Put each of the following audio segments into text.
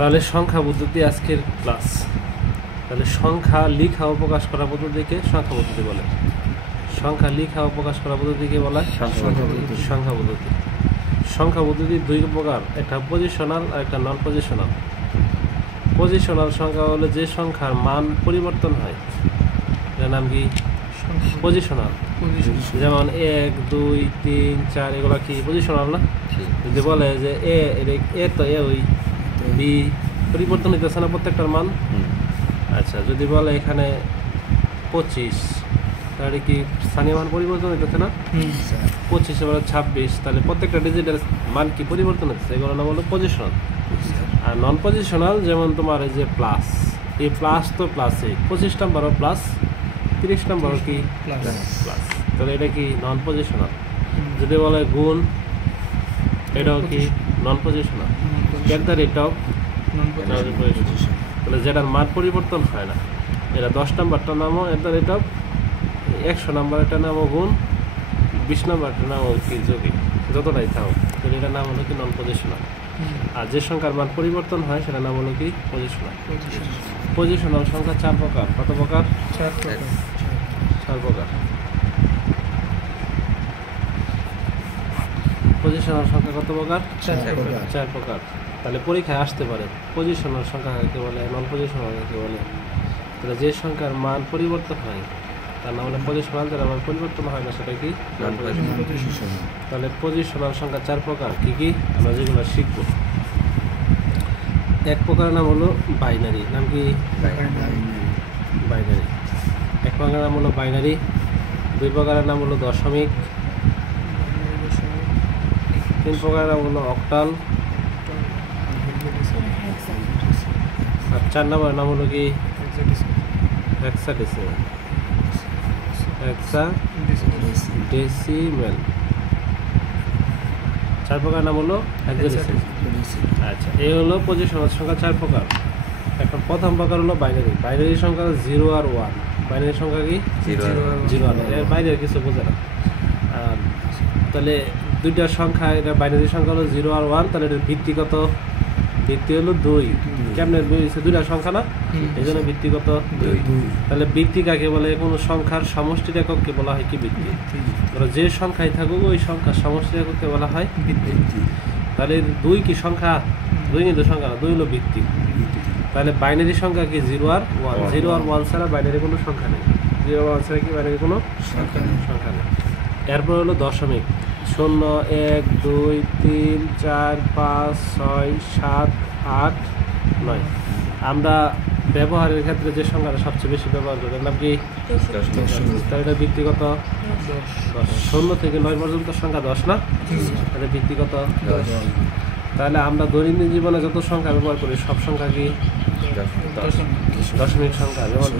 তাহলে সংখ্যা পদ্ধতি আজকের ক্লাস। তাহলে সংখ্যা লিখা ও প্রকাশ করা পদ্ধতিকে সংখ্যা পদ্ধতি বলে। সংখ্যা লিখা ও প্রকাশ করা পদ্ধতিকে বলা সংখ্যা পদ্ধতি। সংখ্যা পদ্ধতি দুই প্রকার, একটা পজিশনাল আর একটা নন পজিশনাল। পজিশনাল সংখ্যা হলো যে সংখ্যার মান পরিবর্তন হয়, এর নাম কি পজিশনাল। যেমন 1 2 3 4 এগুলা কি পজিশনাল না? যদি বলে যে এ তো এ ওই বি পরিবর্তন হইতেছে না প্রত্যেকটার মান। আচ্ছা, যদি বলে এখানে 25 তাহলে কি স্থানীয় মান পরিবর্তন হইতেছে না? 25 এবার 26, তাহলে প্রত্যেকটা ডিজিটের মান কি পরিবর্তন হচ্ছে, এগুলো নাম হলো পজিশনাল। আর নন পজিশনাল যেমন তোমার এই যে প্লাস, এই প্লাস তো প্লাসে 25 নাম্বারও প্লাস, 30 নাম্বারও কি প্লাস, তাহলে এটা কি নন পজিশনাল। যদি বলে গুণ, এটাও কি নন positional. At the rate of, তাহলে যেটার মান পরিবর্তন হয় না, এটা 10 নাম্বারটার নামও এট দ্য রেট অফ, 100 নাম্বারটার নামও গুণ, 20 নাম্বারটার নামও কি যোগী, যতটাই থাও, তাহলে এটার নাম হলো কি নন পজিশনাল। আর যে সংখ্যার মান পরিবর্তন হয় সেটার নাম হলো কি পজিশনাল। পজিশনাল সংখ্যা 4 প্রকার। কত প্রকার? 4 প্রকার। পজিশনাল সংখ্যা কত প্রকার? 4 প্রকার। তাহলে পরীক্ষায় আসতে পারে পজিশনাল সংখ্যা কাকে বলে, নন পজিশনাল কাকে বলে। তাহলে যে সংখ্যার মান পরিবর্তন হয় তার নাম হলো পজিশনাল, যার মান পরিবর্তন হয় না সেটা কি নন পজিশনাল। তাহলে পজিশনাল সংখ্যা 4 প্রকার। কি কি আমরা যেগুলো শিখব, এক প্রকারের নাম হলো বাইনারি। নাম কি? বাইনারি। এক প্রকারের নাম হলো বাইনারি। দুই প্রকারের নাম হলো দশমিক। 3 প্রকারের নাম হলো অক্টাল। আর 4 নম্বরের নাম হলো কি হেক্সাডেসিমেল। 4 প্রকার নাম হলো হেক্সাডেসিমেল। আচ্ছা, এই হলো পজিশনাল সংখ্যা 4 প্রকার। এখন প্রথম প্রকার হলো বাইনারি। বাইনারি সংখ্যা 0 আর 1। বাইনারি সংখ্যা কি 0 আর 1, এর বাইরে কিছু বোঝে না। তাহলে দুইটা সংখ্যা, এটা বাইনারি সংখ্যা হলো 0 আর 1, তাহলে এটার ভিত্তি কত? ভিত্তি হলো 2। কেমনে দুইটা সংখ্যা না, এই জন্য ভিত্তি কত? 2। তাহলে ভিত্তি কাকে বলে? কোনো সংখ্যার সমষ্টির একককে বলা হয় কি ভিত্তি। যে সংখ্যায় থাকুক ওই সংখ্যার সমষ্টির একককে বলা হয় ভিত্তি। তাহলে 2 কি সংখ্যা? 2 কিন্তু সংখ্যা না, 2 হলো ভিত্তি। তাহলে বাইনারি সংখ্যা কি 0 আর 1। 0 আর 1 ছাড়া বাইনারি কোনো সংখ্যা নেই। 0 আর 1 ছাড়া কি বাইনারি কোনো সংখ্যা নেই। এরপর হলো দশমিক। 0 1 2 3 4 5 6 7 8 9। আমরা ব্যবহারের ক্ষেত্রে যে সংখ্যাটা সবচেয়ে বেশি ব্যবহার করি নাম কি? তাহলে এটা ব্যক্তিগত 10। 0 থেকে 9 পর্যন্ত সংখ্যা 10 না? তাহলে ব্যক্তিগত 10। তাহলে আমরা দৈনন্দিন জীবনে যত সংখ্যা ব্যবহার করি সব সংখ্যা কি দশমিক সংখ্যা। যেমন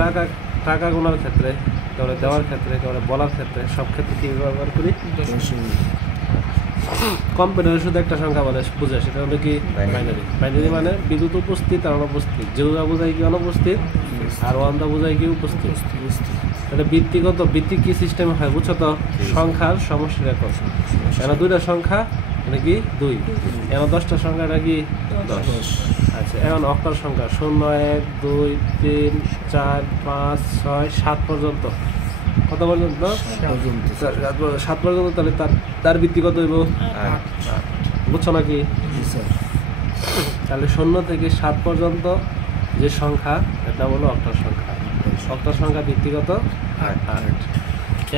টাকা গোনার ক্ষেত্রে, কেবল দেওয়ার ক্ষেত্রে, কেবল বলার ক্ষেত্রে, সব ক্ষেত্রে কি ব্যবহার করি? কম্পিউটারে শুধু একটা সংখ্যা বলে বুঝে, সেটা হলো কি বাইনারি। বাইনারি মানে বিদ্যুৎ উপস্থিত আর অনুপস্থিত। 0 বোঝায় কি অনুপস্থিত, আর 1 বোঝায় কি উপস্থিত। তাহলে ভিত্তিগত, ভিত্তি কি সিস্টেমে হয় বুঝছো তো? সংখ্যার সমষ্টির একক। এখানে 2টা সংখ্যা, এটা কি 2। এখন 10টা সংখ্যা, এটা কি 10। আচ্ছা, এখন অক্টাল সংখ্যা 0 1 2 3 4 5 6 7 পর্যন্ত। কত পর্যন্ত? 7 পর্যন্ত। তাহলে তার ভিত্তি কত হইব? 8। বুঝছো নাকি? তাহলে 0 থেকে 7 পর্যন্ত যে সংখ্যা, এটা হলো অক্টাল সংখ্যা। অক্টাল সংখ্যা ভিত্তিগত 8।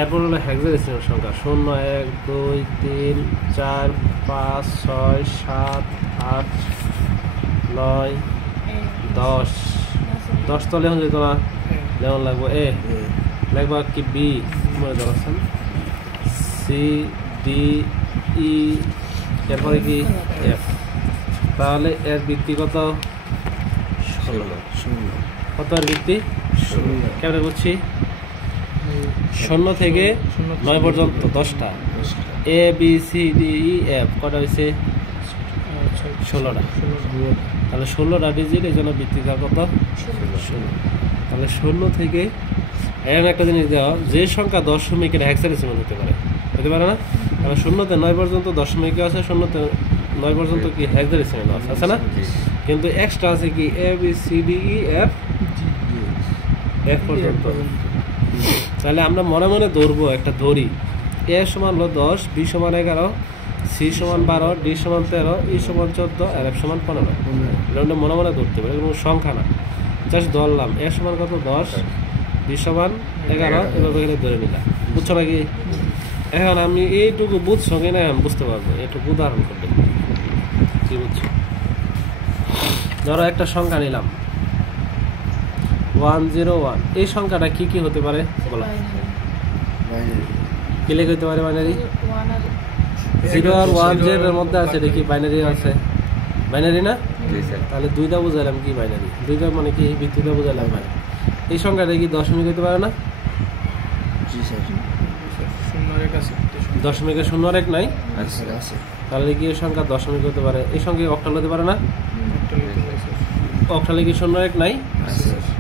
এরপর হলো হেক্সাডেসিমাল সংখ্যা 0 1 2 3 4 5 6 7 8 9 10। 10 তো লেখন যেত না, যেমন লাগবো এ, লাগবো কি বি, মনে ধরাচ্ছেন সি ডি ই, এরপরে কি এফ। তাহলে এর ভিত্তি কত? 16। কত এর ভিত্তি? 16। কেমন বুঝছি? 0 থেকে 9 পর্যন্ত 10টা। A B C D E F কটা হয়েছে? 16টা। তাহলে 16টা ডিজিট, এই জন্য ভিত্তিটা কত? 16। তাহলে 0 থেকে, এমন একটা জিনিস দেওয়া, যে সংখ্যা দশমিকের হেক্সাডেসিমাল হতে পারে না? তাহলে 0 থেকে 9 পর্যন্ত দশমিকে আছে, 0 থেকে 9 পর্যন্ত কি হেক্সাডেসিমাল আছে না? কিন্তু এক্সট্রা আছে কি A B C D E F পর্যন্ত। তাহলে আমরা মনে মনে ধরবো, একটা ধরি এ সমান হলো 10, বি সমান 11, সি সমান 12, ডি সমান 13, ই সমান 14 আর এফ সমান 15। এটা মনে মনে ধরতে পারে, কোনো সংখ্যা না, জাস্ট ধরলাম এ সমান কত 10, বি সমান 11, এভাবে এখানে ধরে নিলাম। বুঝছো নাকি? এখন আমি এইটুকু বুঝছো কিনা এখন বুঝতে পারবো, এইটুকু উদাহরণ করতে কি বুঝছো। ধরো একটা সংখ্যা নিলাম 101, এই সংখ্যাটা কি কি হতে পারে বলো? কি লেখা হতে পারে? বাইনারি। 0 আর 1 এর মধ্যে আছে, এটা কি বাইনারি আছে? বাইনারি না? তাহলে দুইটা বুঝাইলাম কি বাইনারি, দুইটা মানে কি ভিত্তিটা বুঝাইলাম ভাই। এই সংখ্যাটা কি দশমিক হতে পারে না? দশমিকের 0 আর 1 নাই, তাহলে কি এই সংখ্যা দশমিক হতে পারে? এই সংখ্যা অক্টাল হতে পারে না? অক্টালে কি 0 আর 1 নাই,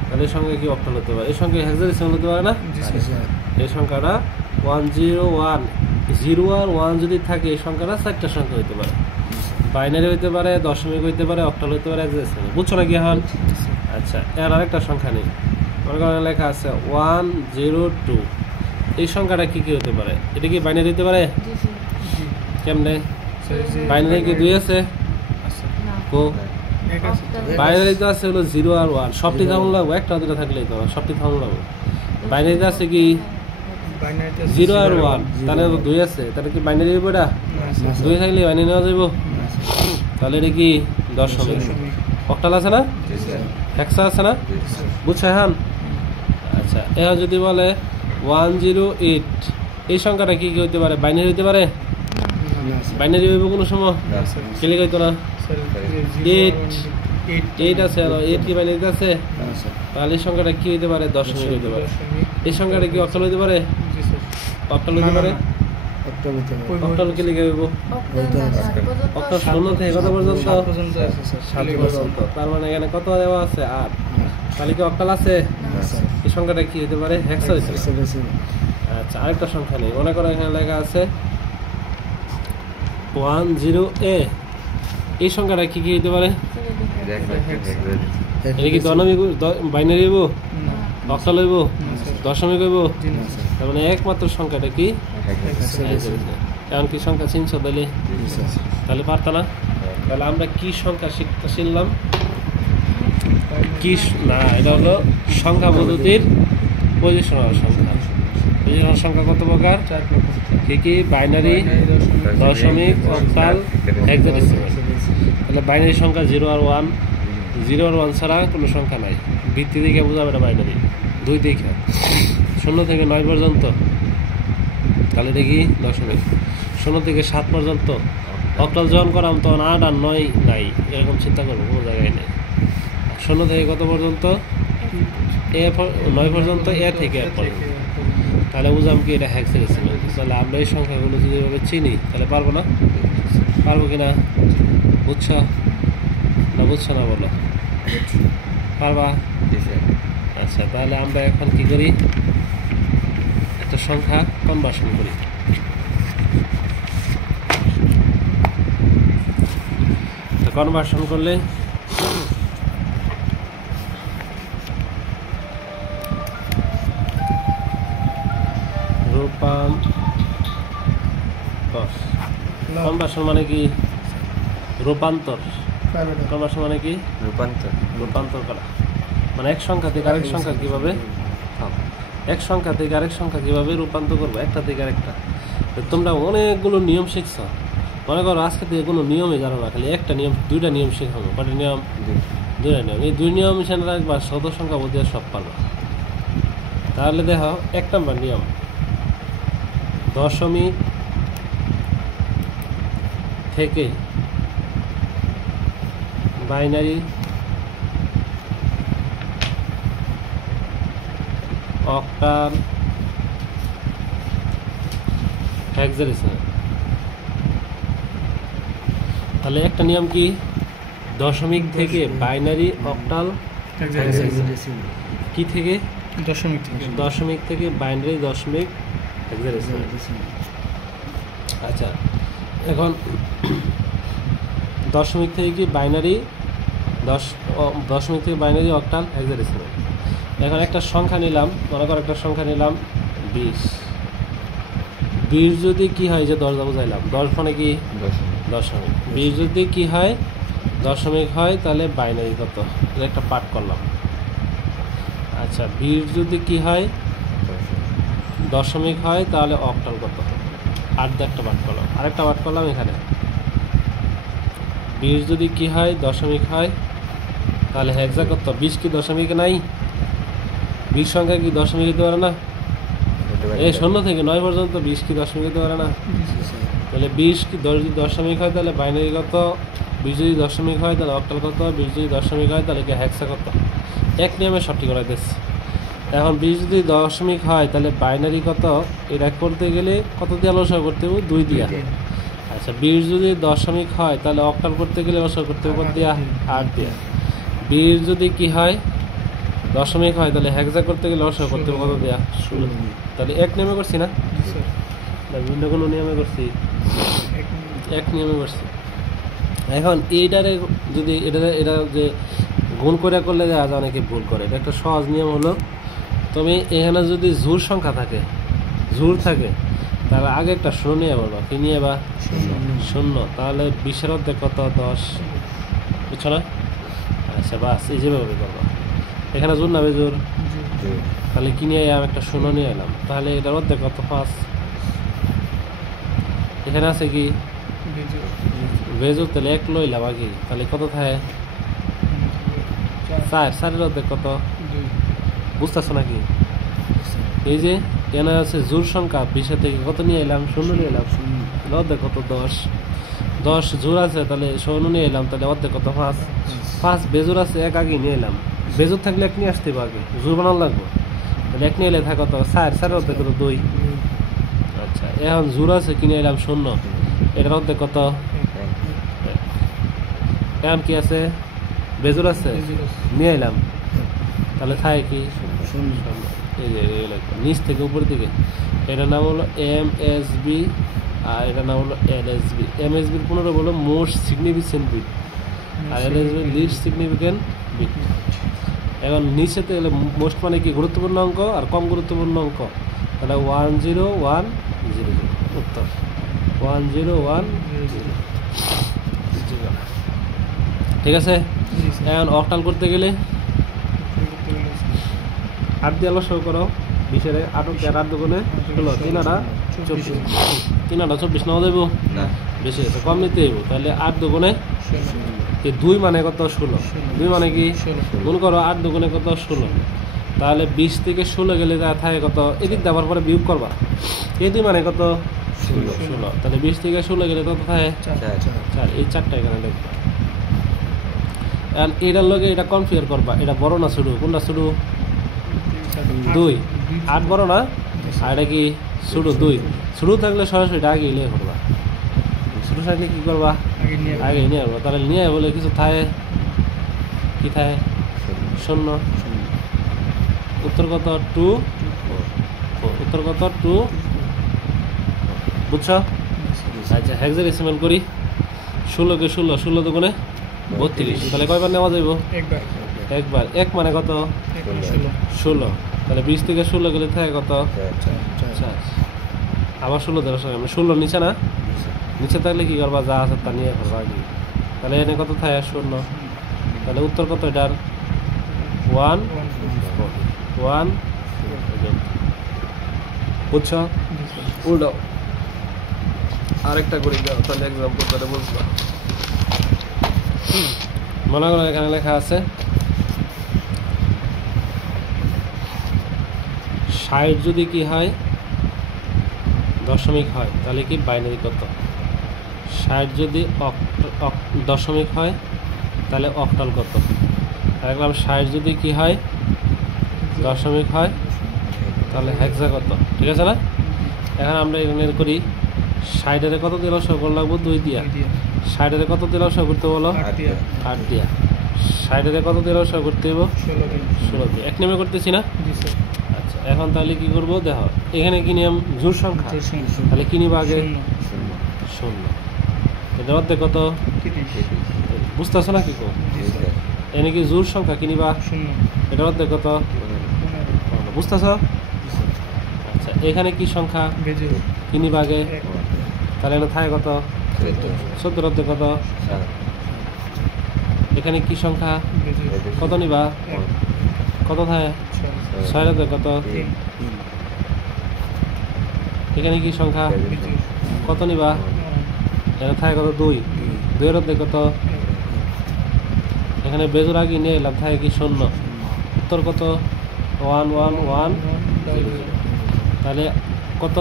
তাহলে এই সংখ্যা কি অক্টাল হতে পারে? এই সংখ্যা হেক্সাডেসিমাল হতে পারে না? এই সংখ্যাটা 101, 0 আর 1 যদি থাকে এই সংখ্যাটা 4টা সংখ্যা হতে পারে, বাইনারি হইতে পারে, দশমিক হইতে পারে, অক্টাল হইতে পারে, হেক্সাডেসিমাল। বুঝছো নাকি এখন? আচ্ছা, এর আরেকটা সংখ্যা নেই, মনে করেন লেখা আছে 102, এই সংখ্যাটা কি কি হতে পারে? এটা কি বাইনারি হতে পারে? কেমনে বাইনারি কি 2 আছে? বাইনারি তো আছে হলো 0 আর 1, সবটি থামুন লাগবো, একটা দুটো থাকলেই তো সবটি থামুন লাগবো। বাইনারিতে আছে কি 0 আর 1, তাহলে 2 আছে, তাহলে কি বাইনারি হইব? এটা 2 থাকলে বাইনারি নেওয়া যাইব, তাহলে এটা কি দশমিক। অক্টাল আছে না? হেক্সা আছে না? বুঝছো এখন? আচ্ছা, এখন যদি বলে 108, এই সংখ্যাটা কি কি হইতে পারে? বাইনারি হইতে পারে? বাইনারি হইব কোনো সময়? কেলে হইতো না? 8 আছে, 8 কি বাইনারিতে আছে? তাহলে এই সংখ্যাটা কি হইতে পারে? দশমিক হইতে পারে। এই সংখ্যাটা কি অক্টাল হইতে পারে? অক্টাল হইতে পারে? অক্টাল কি লিখে হইব? অক্টাল 0 থেকে কত পর্যন্ত? 7 পর্যন্ত। তার মানে এখানে কত দেওয়া আছে? 8। তাহলে কি অক্টাল আছে? এই সংখ্যাটা কি হইতে পারে? হেক্সাডেসিমাল। আচ্ছা, আরেকটা সংখ্যা নেই, মনে করো এখানে লেখা আছে 10A, এই সংখ্যাটা কি কি হইতে পারে? এটা কি বাইনারি হইব? অক্টাল হইব? দশমিক হইব? তার মানে একমাত্র সংখ্যাটা কি? এমন কি সংখ্যা চিনছো? তাহলে পারতা না? তাহলে আমরা কি সংখ্যা শিখলাম? কি না, এটা হলো সংখ্যা পদ্ধতির পজিশনাল সংখ্যা। পজিশনাল সংখ্যা কত প্রকার? কি কি? বাইনারি, দশমিক, অক্টাল, হেক্সাডেসিমাল। তাহলে বাইনারি সংখ্যা 0 আর 1, 0 আর 1 ছাড়া কোনো সংখ্যা নাই। ভিত্তি দিকে বোঝাবে না বাইনারি, 2 দিকে 0 থেকে 9 পর্যন্ত, তাহলে দেখি দশমিক। 0 থেকে 7 পর্যন্ত অক্টাল যখন করাম তখন 8 আর 9 নাই, এরকম চিন্তা করবো, কোনো জায়গায় নেই। 0 থেকে কত পর্যন্ত? 9 পর্যন্ত, এ থেকে F পর্যন্ত, তাহলে বুঝলাম কি এটা হেক্সাডেসিমাল। তাহলে আমরা এই সংখ্যাগুলো যদি এভাবে চিনি তাহলে পারবো না? পারবো কিনা? বুঝছো না? বুঝছো না বলো? পারবা? আচ্ছা, তাহলে আমরা এখন কি করি? একটা সংখ্যা কনভার্সন করি। কনভার্সন করলে কনভার্সন মানে কি? রূপান্তর। কনভার্সন মানে কি? রূপান্তর করা, মানে এক সংখ্যা থেকে আরেক সংখ্যা কিভাবে, এক সংখ্যা থেকে আরেক সংখ্যা কিভাবে রূপান্তর করবো, একটা থেকে আরেকটা। তোমরা অনেকগুলো নিয়ম শিখছো, মনে করো আজকে থেকে কোনো নিয়মই জানো না, খালি একটা নিয়ম, 2টা নিয়ম শেখাবো। কটা নিয়ম? 2টা নিয়ম। এই 2 নিয়ম সেখানে রাখবা, শত সংখ্যা বোধ সব পারবা। তাহলে দেখো, 1 নম্বর নিয়ম, দশমিক থেকে বাইনারি, অক্টাল, হেক্সাডেসিমাল। তাহলে একটা নিয়ম কি? দশমিক থেকে বাইনারি, অক্টাল, হেক্সাডেসিমাল। কি থেকে? দশমিক থেকে বাইনারি, দশমিক, হেক্সাডেসিমাল। আচ্ছা, এখন দশমিক থেকে কি বাইনারি, দশমিক থেকে বাইনারি, অক্টাল, হেক্সাডেসিমাল। এখন একটা সংখ্যা নিলাম, মনে করো একটা সংখ্যা নিলাম 20। 20 যদি কি হয়, যে 10 বুঝাইলাম, 10 মানে কি দশমিক। 20 যদি কি হয় দশমিক হয়, তাহলে বাইনারি কত, এটা একটা পাঠ করলাম। আচ্ছা 20 যদি কি হয় দশমিক হয়, তাহলে অক্টাল কত, 8 দিয়ে একটা পাঠ করলাম। আরেকটা পাঠ করলাম এখানে 20 যদি কি হয় দশমিক হয়, তাহলে হেক্সা কত, 20 কি দশমিক নাই? 20 সংখ্যা কি দশমিক হতে পারে না? এই 0 থেকে 9 পর্যন্ত 20 কি দশমিক হতে পারে না? তাহলে 20 কি দশমিক হয়, তাহলে বাইনারি কত? 20 যদি দশমিক হয় তাহলে অক্টাল কত? 20 যদি দশমিক হয় তাহলে কি হেক্সা কত? এক নিয়মে সবটি করাই দিচ্ছে। এখন 20 যদি দশমিক হয় তাহলে বাইনারি কত, এটা করতে গেলে কত দিয়ে লসাগু করতে হবে? 2 দিয়া। আচ্ছা 20 যদি দশমিক হয় তাহলে অক্টাল করতে গেলে লসাগু করতে হবে কত দিয়া? 8 দিয়া। 20 যদি কি হয় দশমিক হয় তাহলে হেক্সা করতে গেলে লসাগু করতে হবে কত দিয়া? 16। তাহলে এক নিয়মে করছি না, ভিন্ন কোনো নিয়মে করছি? এক নিয়মে করছি। এখন এইটারে যদি এটা যে গুণ করে করলে আজ অনেকে ভুল করে, এটা একটা সহজ নিয়ম হলো, তুমি এখানে যদি জোর সংখ্যা থাকে, জোর থাকে, তাহলে আগে একটা 0 নিয়ে বলবা, কি নিয়ে বা? 0। তাহলে 20-এর অর্ধেক কত? 10, বুঝছো না? আচ্ছা বাস, এই যেভাবে করবা। এখানে জোর না বেজোর, তাহলে কি নিয়ে এলাম? একটা 0 নিয়ে এলাম, তাহলে এটার অর্ধেক কত? 5। এখানে আছে কি বেজোর, তাহলে 1 লইলাম আগে, তাহলে কত থাকে? 4। 4-এর অর্ধেক কত? বুঝতেছো নাকি? এই যে এখানে আছে জোর সংখ্যা, 20 থেকে কত নিয়ে এলাম? 0 নিয়ে এলাম, অর্ধেক কত? 10। 10 জোর আছে, তাহলে 0 নিয়ে এলাম, তাহলে অর্ধেক কত? 5। 5 বেজোর আছে, 1 আগে নিয়ে এলাম। বেজোর থাকলে 1 নিয়ে আসতে হবে আগে, জোর বানানো লাগবে, তাহলে 1 নিয়ে এলে থাকে কত? 4। 4-এর অর্ধেক কত? 2। আচ্ছা এখন জোর আছে, কিনে এলাম 0, এটার অর্ধেক কত? এখন কি আছে? বেজোর আছে, নিয়ে এলাম, তাহলে থাকে কি? এই যে নিচ থেকে উপরের দিকে, এটার নাম হলো MSB আর এটার নাম হলো LSB। MSBর 15 হলো মোস্ট সিগনিফিকেন্ট বিট, আর LSB লিস্ট সিগনিফিকেন্ট বিট। এখন নিচেতে এলে মোস্ট মানে কি? গুরুত্বপূর্ণ অঙ্ক, আর কম গুরুত্বপূর্ণ অঙ্ক, তাহলে 10100। উত্তর 10100। ঠিক আছে। এখন অক্টাল করতে গেলে 8 দিয়ে লসাগু করো, 20-এর 8 8 দুগুণে 16, 3 8 24। 3 8 24 নেওয়া যাবো না, বেশি আছে, কম নিতে হইব। তাহলে 8 দুগুণে 2 মানে কত? 16। 2 মানে কি? গুণ করো, 8 দুগুণে কত? 16। তাহলে 20 থেকে 16 গেলে যা থাকে কত? এদিক দেওয়ার পরে বিয়োগ করবা, এই 2 মানে কত? 16। তাহলে 20 থেকে 16 গেলে কত থাকে? 4। এই 4টা এখানে দেখবা। এটার লগে এটা কনফিগার করবা, এটা বড় না ছোট? কোনটা ছোট? 2। 8 বড় না, আর এটা কি ছোট? 2। ছোট থাকলে সরাসরি এটা আগে নিয়ে করবা, ছোট থাকলে কি করবা? আগে নিয়ে করবা। তাহলে নিয়ে বলে কিছু থাকে, কি থাকে? 0। উত্তর কত? 2। উত্তর কত? 2। বুঝছো? আচ্ছা হেক্সাডেসিমাল করি। 16 কে 16, 16 দুগুণে 32। তাহলে কয়বার নেওয়া যাইব? একবার। 1 মানে কত? 16। তাহলে 20 থেকে 16 গেলে থাকে কত? 4। আবার 16 দেওয়ার সময় 16 নিচে না, নিচে থাকলে কি করবা? যা আছে তা নিয়ে করবা আগে। তাহলে এনে কত থাকে? 0। তাহলে উত্তর কত এটার? 1। বুঝছো? উল্টো আরেকটা করে দাও, তাহলে এক্সাম্পল করে বুঝবা। মনে করো এখানে লেখা আছে 60 যদি কি হয় দশমিক হয়, তাহলে কি বাইনারি কত? 60 যদি দশমিক হয় তাহলে অক্টাল কত? দেখলাম 60 যদি কি হয় দশমিক হয় তাহলে হেক্সা কত? ঠিক আছে না? এখন আমরা এখানে করি 60-এর কত দিয়ে লসাগু করা লাগবো? 2 দিয়া। 60-এর কত দিয়ে লসাগু করতে বলো? 8 দিয়া। 60-এর কত দিয়ে লসাগু করতে হবো? 16 দিয়ে। এক নেমে করতেছি না? আচ্ছা এখন তাহলে কি করবো দেখো, এখানে কি নিয়ম? জোড় সংখ্যা, তাহলে কি নিব আগে? 0। এটার মধ্যে কত বুঝতেছো না কি কো এনে কি জোর সংখ্যা কিনিবা এটার মধ্যে কত বুঝতেছ আচ্ছা এখানে কি সংখ্যা কিনিবা আগে তাহলে এটা থাকে কত 14 মধ্যে কত এখানে কি সংখ্যা কত নিবা কত থাকে 6 মধ্যে কত এখানে কি সংখ্যা কত নিবা এটা থাকে কত 2 2 মধ্যে কত এখানে বেজোর আগে নিয়ে এলাম থাকে কি 0 উত্তর কত 1 1 1 তাহলে কত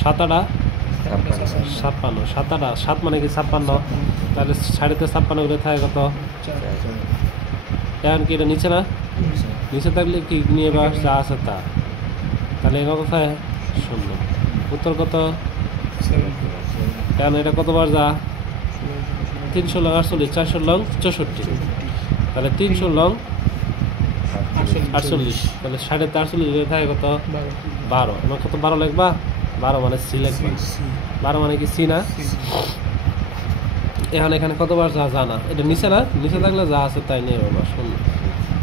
7 57 7 মানে কি 56 তাহলে 56.5 করে থাকে কত এখন কি এটা নিচে না নিচে থাকলে কি নিয়ে বা যা আছে তা তাহলে এটা কোথায় 0 উত্তর কত কারণ এটা কতবার যা 300 লং 48 400 লং 64 তাহলে 300 লং 48 তাহলে 48.5 থাকে কত 12 আমার কত 12 লিখবা 12 মানে সি লিখবা 12 মানে কি সি না এখন এখানে কতবার যা জানা এটা নিচে না নিচে থাকলে যা আছে তাই নিয়ে বাবা শুনুন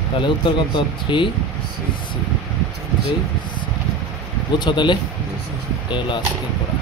তাহলে উত্তর কত 3 বুঝছো তাহলে এটা হলো আজকের পড়া